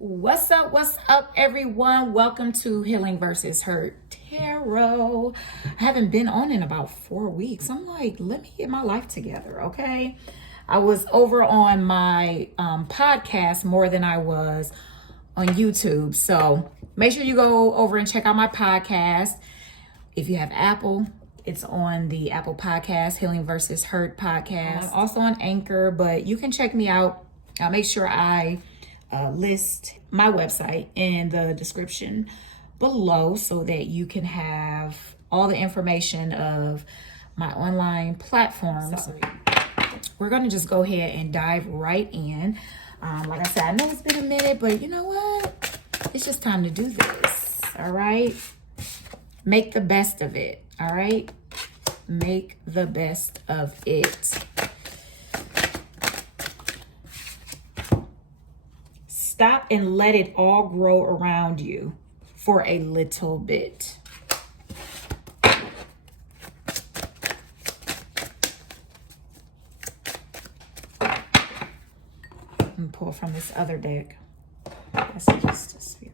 What's up, everyone? Welcome to Healing versus Hurt Tarot. I haven't been on in about 4 weeks. I'm like, let me get my life together, okay? I was over on my podcast more than I was on YouTube. So make sure you go over and check out my podcast. If you have Apple, it's on the Apple Podcast, Healing versus Hurt Podcast. Also on Anchor, but you can check me out. I'll make sure I list my website in the description below so that you can have all the information of my online platforms. So we're going to just go ahead and dive right in. Like I said, I know it's been a minute, but you know what? It's just time to do this. All right. Make the best of it. All right. Make the best of it. Stop and let it all grow around you for a little bit. Let me pull from this other deck. That's just a sphere.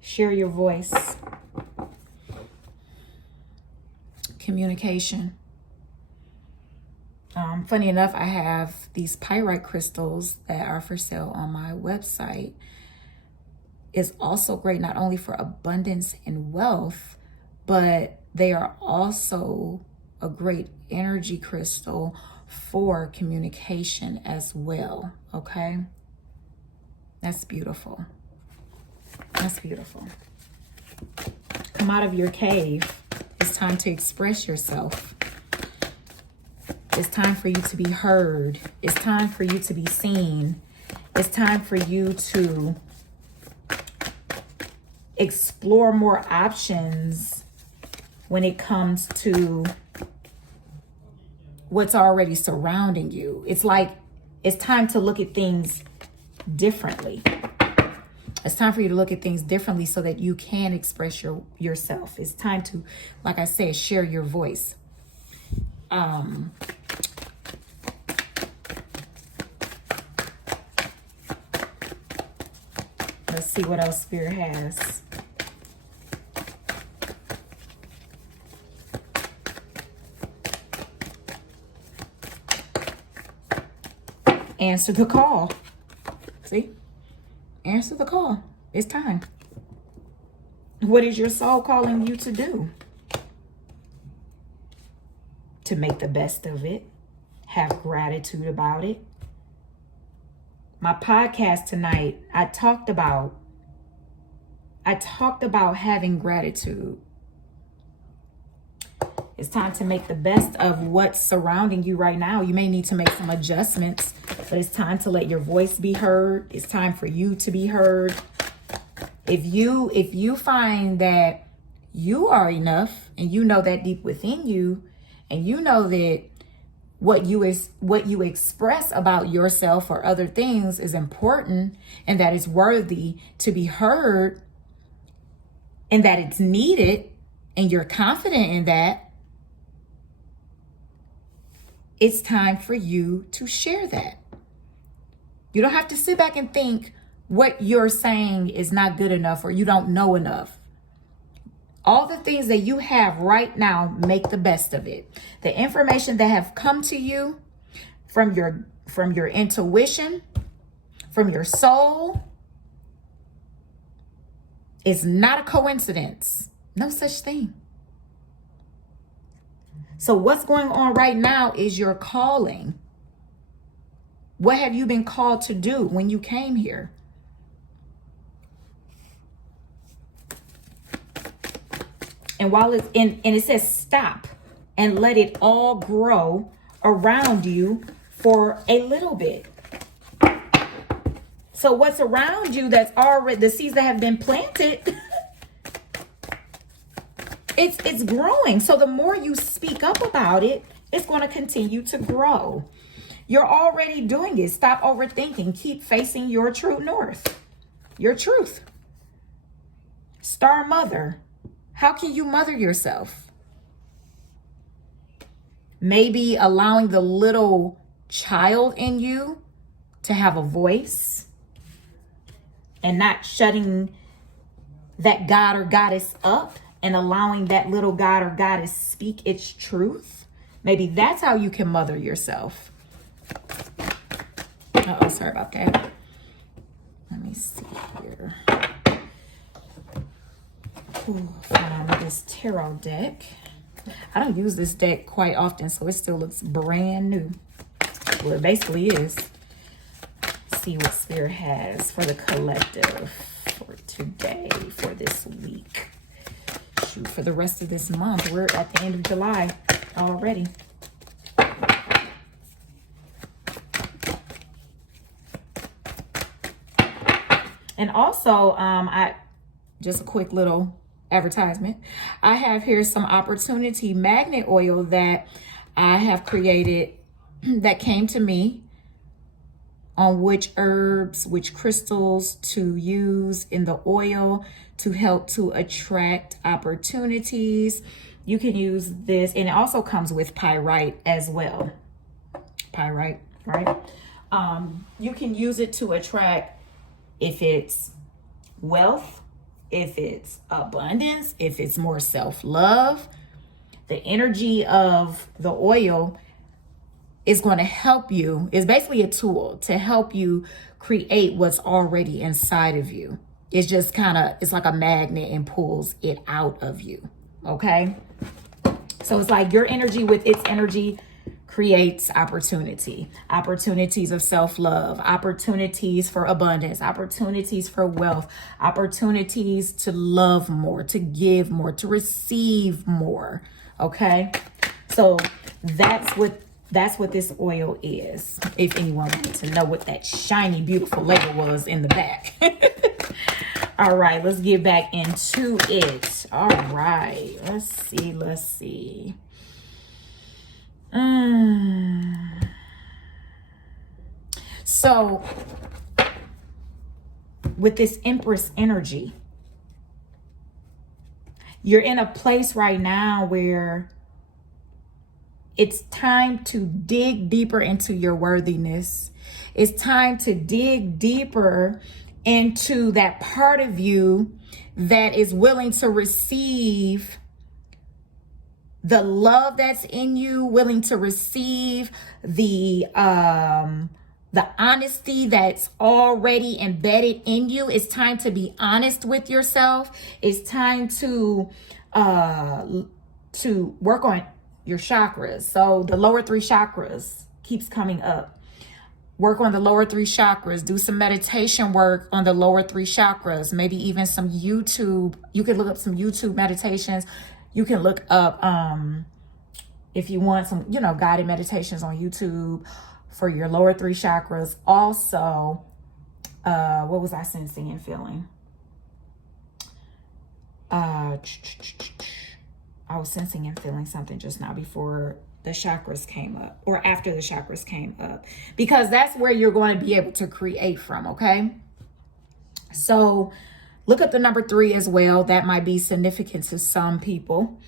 Share your voice. Communication. Funny enough, I have these pyrite crystals that are for sale on my website. It's also great not only for abundance and wealth, but they are also a great energy crystal for communication as well. Okay? That's beautiful. That's beautiful. Come out of your cave. It's time to express yourself. It's time for you to be heard. It's time for you to be seen. It's time for you to explore more options when it comes to what's already surrounding you. It's like it's time to look at things differently. It's time for you to look at things differently so that you can express yourself. It's time to, like I said, share your voice. Let's see what else Spirit has. Answer the call. See? Answer the call. It's time. What is your soul calling you to do? To make the best of it. Have gratitude about it. My podcast tonight, I talked about having gratitude. It's time to make the best of what's surrounding you right now. You may need to make some adjustments, but it's time to let your voice be heard. It's time for you to be heard. If you find that you are enough and you know that deep within you, and you know that what you express about yourself or other things is important and that it's worthy to be heard and that it's needed and you're confident in that, it's time for you to share that. You don't have to sit back and think what you're saying is not good enough or you don't know enough. All the things that you have right now, make the best of it. The information that have come to you from your intuition, from your soul, is not a coincidence. No such thing. So what's going on right now is your calling. What have you been called to do when you came here? And while it's in, and it says stop and let it all grow around you for a little bit. So what's around you that's already, the seeds that have been planted, it's growing. So the more you speak up about it, it's going to continue to grow. You're already doing it. Stop overthinking. Keep facing your true north, your truth. Star Mother. How can you mother yourself? Maybe allowing the little child in you to have a voice and not shutting that God or goddess up and allowing that little God or goddess speak its truth. Maybe that's how you can mother yourself. Uh-oh, sorry about that. Let me see here. Ooh, from this tarot deck. I don't use this deck quite often, so it still looks brand new. Well, it basically is. See what Spirit has for the collective for today, for this week. Shoot, for the rest of this month. We're at the end of July already. And also, just a quick little advertisement. I have here some opportunity magnet oil that I have created that came to me on which herbs, which crystals to use in the oil to help to attract opportunities. You can use this, and it also comes with pyrite as well. Pyrite, right? You can use it to attract, if it's wealth, if it's abundance, if it's more self-love. The energy of the oil is going to help you. It's basically a tool to help you create what's already inside of you. It's just it's like a magnet and pulls it out of you. Okay? So it's like your energy with its energy creates opportunity, opportunities of self-love, opportunities for abundance, opportunities for wealth, opportunities to love more, to give more, to receive more. Okay? So that's what this oil is. If anyone wanted to know what that shiny, beautiful label was in the back. All right, let's get back into it. All right, let's see. So with this Empress energy, you're in a place right now where it's time to dig deeper into your worthiness. It's time to dig deeper into that part of you that is willing to receive the love that's in you, willing to receive the honesty that's already embedded in you. It's time to be honest with yourself. It's time to work on your chakras. So the lower 3 chakras keeps coming up. Work on the lower 3 chakras. Do some meditation work on the lower 3 chakras. Maybe even some YouTube. You can look up some YouTube meditations. You can look up, if you want some, guided meditations on YouTube for your lower 3 chakras. Also, what was I sensing and feeling? I was sensing and feeling something just now before the chakras came up, or after the chakras came up, because that's where you're going to be able to create from. Okay. So look at the number 3 as well. That might be significant to some people.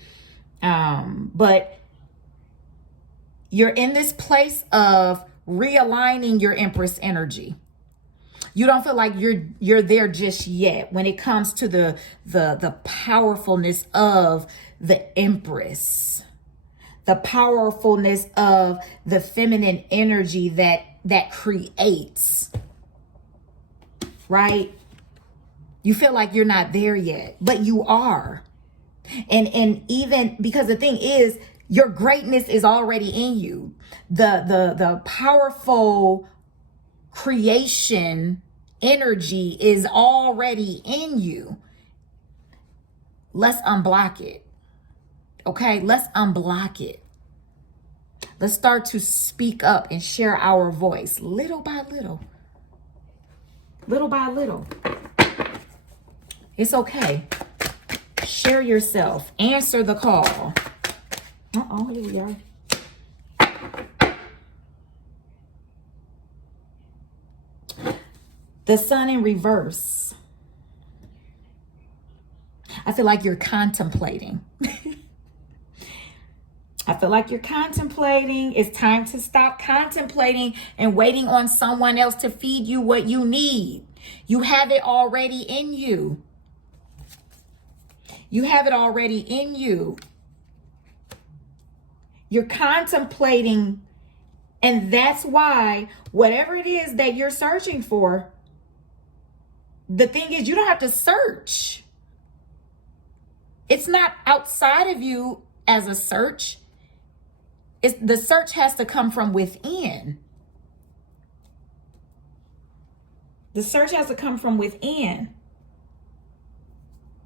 But you're in this place of realigning your Empress energy. You don't feel like you're there just yet when it comes to the powerfulness of the Empress, the powerfulness of the feminine energy that creates, right? You feel like you're not there yet, but you are. And even because the thing is, your greatness is already in you. The powerful creation energy is already in you. Let's unblock it. Okay, let's unblock it. Let's start to speak up and share our voice little by little. Little by little. It's okay. Share yourself. Answer the call. Uh-oh, here we are. The Sun in reverse. I feel like you're contemplating. I feel like you're contemplating. It's time to stop contemplating and waiting on someone else to feed you what you need. You have it already in you. You have it already in you. You're contemplating, and that's why whatever it is that you're searching for, the thing is, you don't have to search. It's not outside of you as a search. The search has to come from within. The search has to come from within.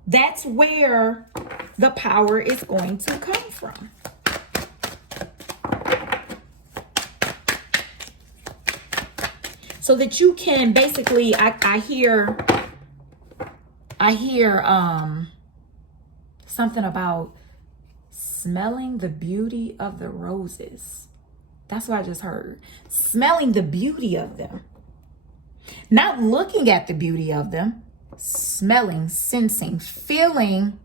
That's where the power is going to come from. So that you can basically, I hear something about smelling the beauty of the roses. That's what I just heard. Smelling the beauty of them. Not looking at the beauty of them. Smelling, sensing, feeling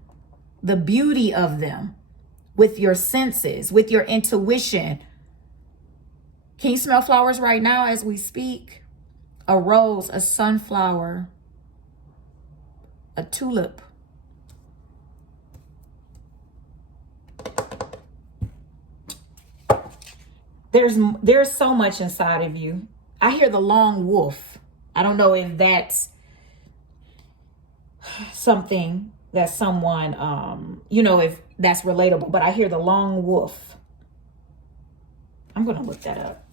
the beauty of them with your senses, with your intuition. Can you smell flowers right now as we speak? A rose, a sunflower, a tulip. There's so much inside of you. I hear the lone wolf. I don't know if that's something that someone, if that's relatable, but I hear the lone wolf. I'm going to look that up.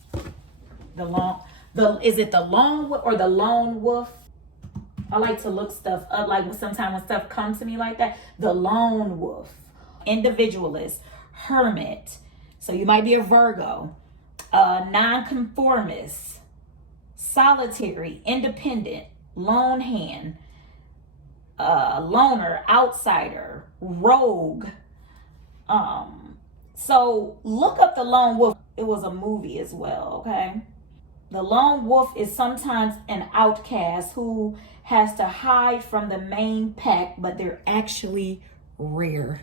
Is it the lone wolf or the lone wolf? I like to look stuff up, like sometimes when stuff comes to me like that. The lone wolf, individualist, hermit. So you might be a Virgo, nonconformist, solitary, independent, lone hand, loner, outsider, rogue. So look up the lone wolf. It was a movie as well, okay? The lone wolf is sometimes an outcast who has to hide from the main pack, but they're actually rare.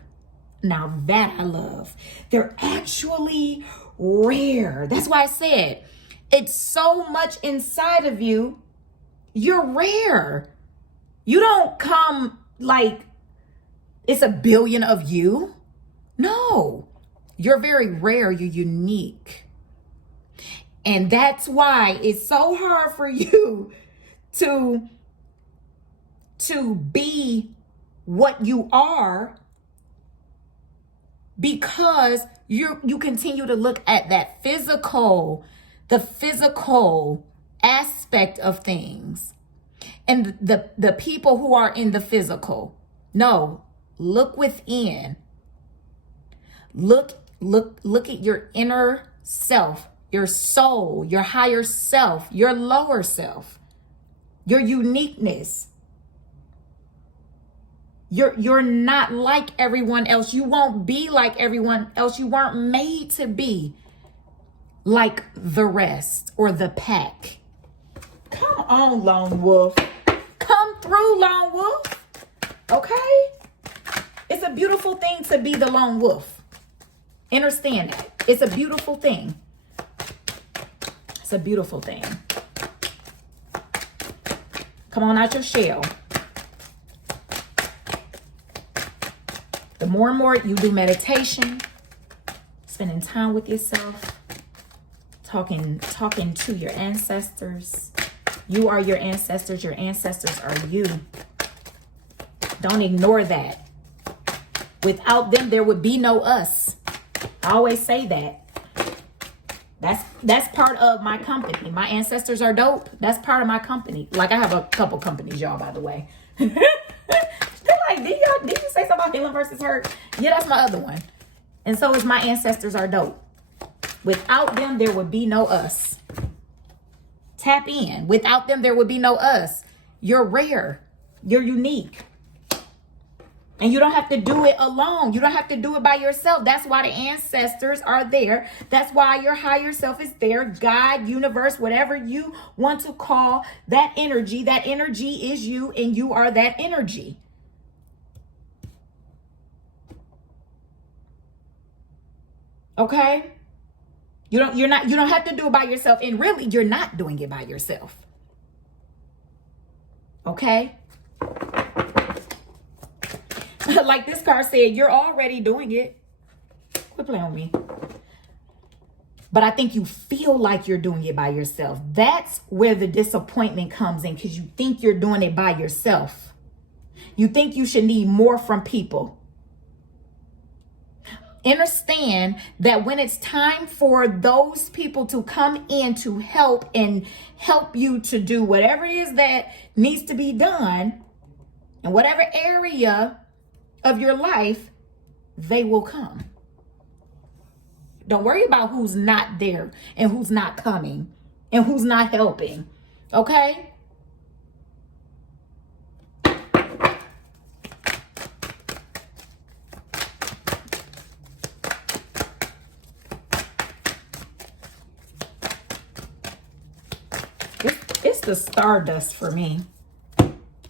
Now that I love. They're actually rare. That's why I said it's so much inside of you. You're rare. You don't come like it's a billion of you. No, you're very rare. You're unique. And that's why it's so hard for you to be what you are, because you continue to look at that the physical aspect of things and the people who are in the physical. No, look within. Look at your inner self, your soul, your higher self, your lower self, your uniqueness. You're not like everyone else. You won't be like everyone else. You weren't made to be like the rest or the pack. Come on, lone wolf. Come through, lone wolf. Okay? It's a beautiful thing to be the lone wolf. Understand that. It's a beautiful thing. It's a beautiful thing. Come on out your shell. The more and more you do meditation, spending time with yourself, talking to your ancestors. You are your ancestors. Your ancestors are you. Don't ignore that. Without them, there would be no us. I always say that. That's part of my company. My ancestors are dope. That's part of my company. Like, I have a couple companies, y'all, by the way. They're like, did you say something about Healing versus Hurt? Yeah, that's my other one. And so is my ancestors are dope. Without them, there would be no us. Tap in. Without them, there would be no us. You're rare. You're unique. And you don't have to do it alone. You don't have to do it by yourself. That's why the ancestors are there. That's why your higher self is there. God, universe, whatever you want to call that energy. That energy is you, and you are that energy. Okay? You don't have to do it by yourself. And really, you're not doing it by yourself. Okay? Like this card said, you're already doing it. Quit playing with me. But I think you feel like you're doing it by yourself. That's where the disappointment comes in, because you think you're doing it by yourself. You think you should need more from people. Understand that when it's time for those people to come in to help and help you to do whatever it is that needs to be done in whatever area of your life, they will come. Don't worry about who's not there and who's not coming and who's not helping. Okay? It's the Stardust for me.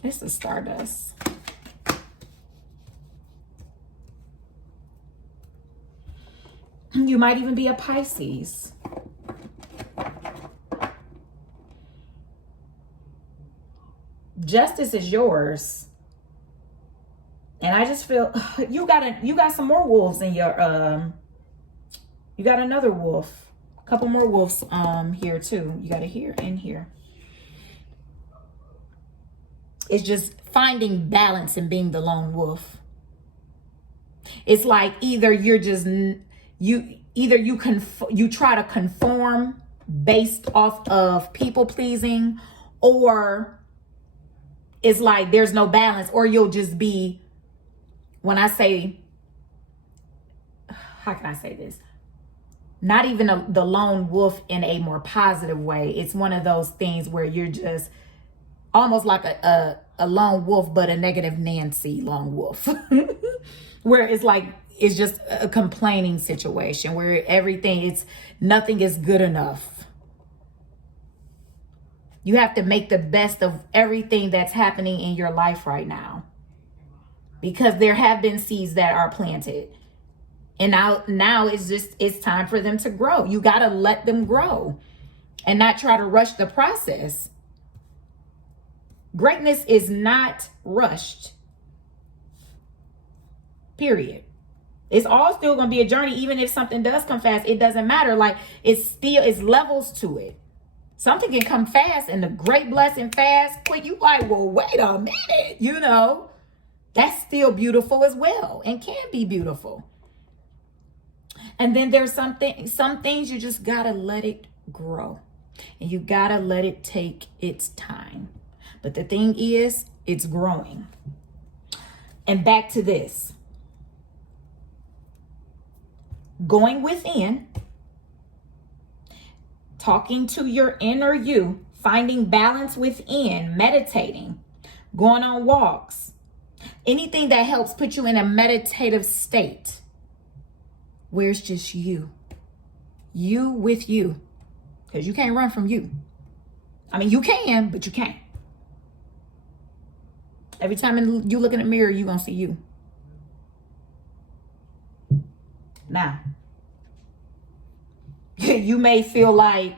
It's the Stardust. You might even be a Pisces. Justice is yours. And I just feel you got some more wolves in your you got another wolf. A couple more wolves here too. You got it here and here. It's just finding balance and being the lone wolf. It's like either you're just you try to conform based off of people pleasing, or it's like there's no balance, or you'll just be, when I say, how can I say this? Not even the lone wolf in a more positive way. It's one of those things where you're just almost like a lone wolf, but a negative Nancy lone wolf. Where it's like, it's just a complaining situation where nothing is good enough. You have to make the best of everything that's happening in your life right now, because there have been seeds that are planted, and now it's time for them to grow. You got to let them grow and not try to rush the process. Greatness is not rushed. Period. It's all still going to be a journey. Even if something does come fast, it doesn't matter. Like, it's levels to it. Something can come fast and a great blessing fast, quick. You like, well, wait a minute, that's still beautiful as well and can be beautiful. And then there's some things you just got to let it grow, and you got to let it take its time. But the thing is, it's growing. And back to this. Going within, talking to your inner you, finding balance within, meditating, going on walks, anything that helps put you in a meditative state where it's just you with you, because you can't run from you. I mean, you can, but you can't. Every time you look in the mirror, you're going to see you. Now, you may feel like,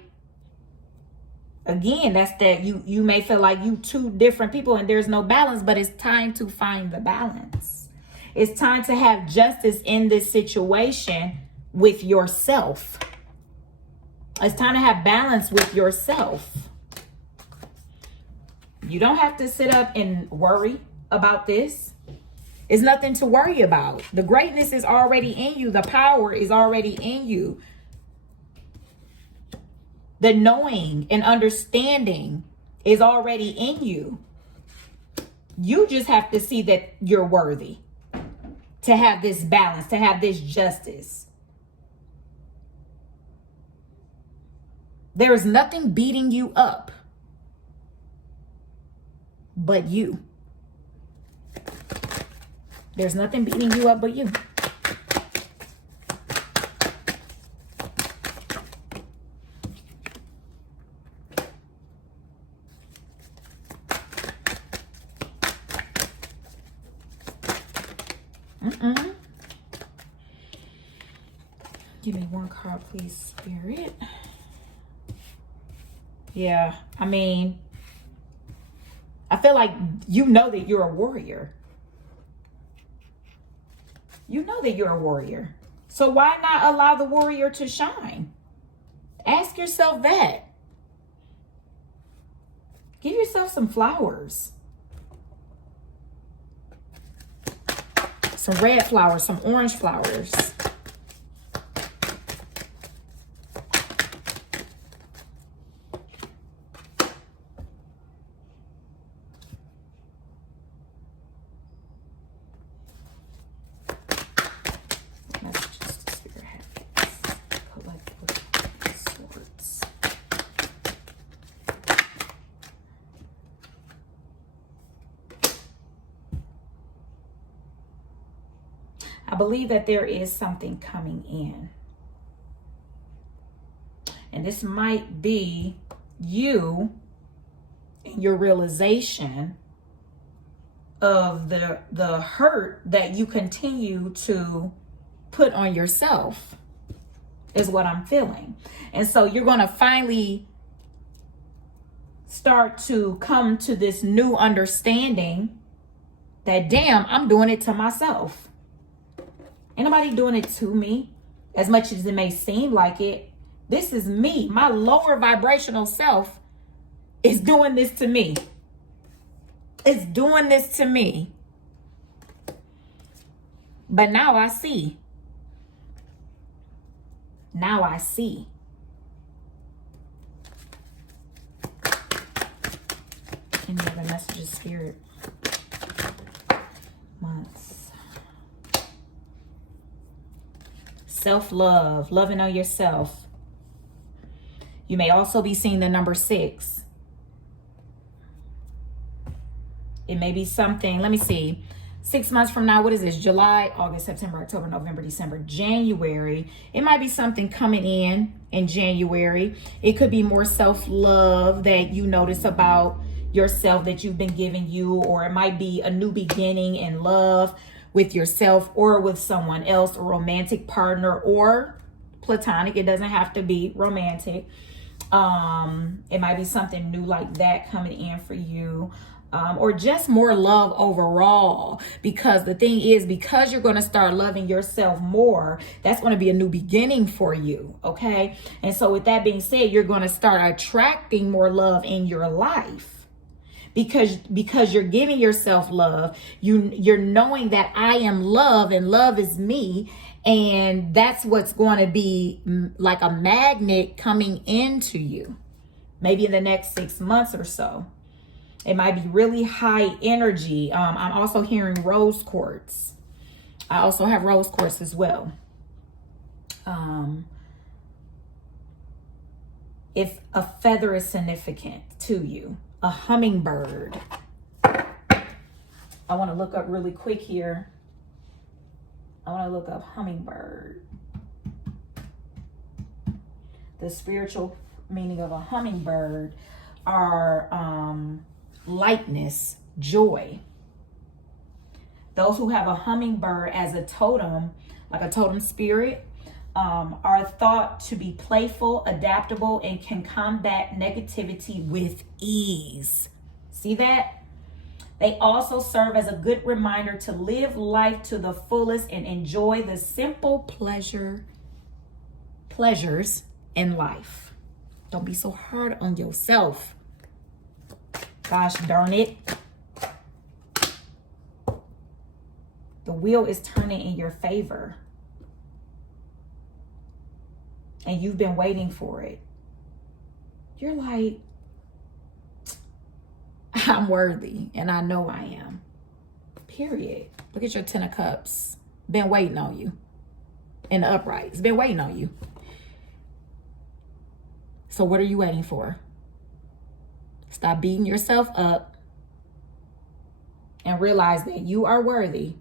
again, that's that you may feel like you two different people and there's no balance, but it's time to find the balance. It's time to have justice in this situation with yourself. It's time to have balance with yourself. You don't have to sit up and worry about this. It's nothing to worry about. The greatness is already in you. The power is already in you. The knowing and understanding is already in you. You just have to see that you're worthy to have this balance, to have this justice. There is nothing beating you up but you. There's nothing beating you up but you. Give me one card, please, Spirit. Yeah, I mean, I feel like you know that you're a warrior. You know that you're a warrior. So why not allow the warrior to shine? Ask yourself that. Give yourself some flowers. Some red flowers, some orange flowers. I believe that there is something coming in. And this might be you and your realization of the hurt that you continue to put on yourself is what I'm feeling. And so you're going to finally start to come to this new understanding that, damn, I'm doing it to myself. Ain't nobody doing it to me, as much as it may seem like it. This is me. My lower vibrational self is doing this to me. It's doing this to me. But now I see. Now I see. Any other messages, Spirit? Months. Self-love, loving on yourself. You may also be seeing the number 6. It may be something, let me see. 6 months from now, what is this? July, August, September, October, November, December, January. It might be something coming in January. It could be more self-love that you notice about yourself that you've been giving you, or it might be a new beginning in love with yourself or with someone else, a romantic partner or platonic. It doesn't have to be romantic. It might be something new like that coming in for you. Or just more love overall, because the thing is, because you're going to start loving yourself more, that's going to be a new beginning for you. Okay. And so with that being said, you're going to start attracting more love in your life. Because you're giving yourself love, you're knowing that I am love and love is me, and that's what's going to be like a magnet coming into you, maybe in the next 6 months or so. It might be really high energy. I'm also hearing rose quartz. I also have rose quartz as well. If a feather is significant to you, a hummingbird. I want to look up really quick here. I want to look up hummingbird. The spiritual meaning of a hummingbird are lightness, joy. Those who have a hummingbird as a totem, like a totem spirit, are thought to be playful, adaptable, and can combat negativity with ease. See that? They also serve as a good reminder to live life to the fullest and enjoy the simple pleasures in life. Don't be so hard on yourself. Gosh darn it. The wheel is turning in your favor. And you've been waiting for it. You're like, I'm worthy, and I know I am. Period. Look at your 10 of Cups. Been waiting on you. In the upright. It's been waiting on you. So what are you waiting for? Stop beating yourself up and realize that you are worthy.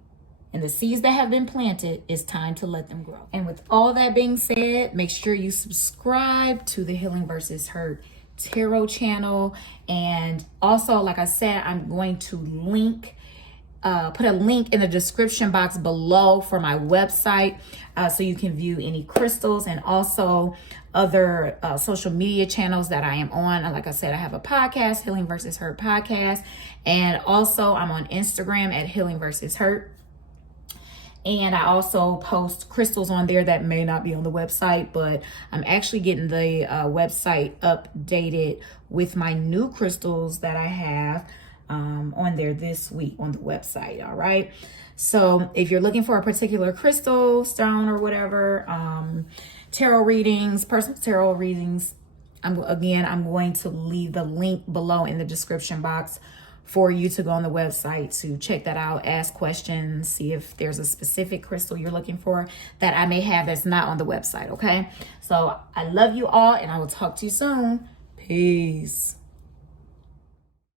And the seeds that have been planted, it's time to let them grow. And with all that being said, make sure you subscribe to the Healing versus Hurt Tarot channel. And also, like I said, I'm going to link put a link in the description box below for my website, so you can view any crystals and also other social media channels that I am on. And like I said, I have a podcast, Healing versus Hurt podcast, and also I'm on Instagram at Healing versus Hurt. And I also post crystals on there that may not be on the website, but I'm actually getting the website updated with my new crystals that I have on there this week on the website. All right. So if you're looking for a particular crystal, stone, or whatever, tarot readings, personal tarot readings, I'm going to leave the link below in the description box for you to go on the website to check that out, ask questions, see if there's a specific crystal you're looking for that I may have that's not on the website. Okay. So I love you all, and I will talk to you soon. Peace.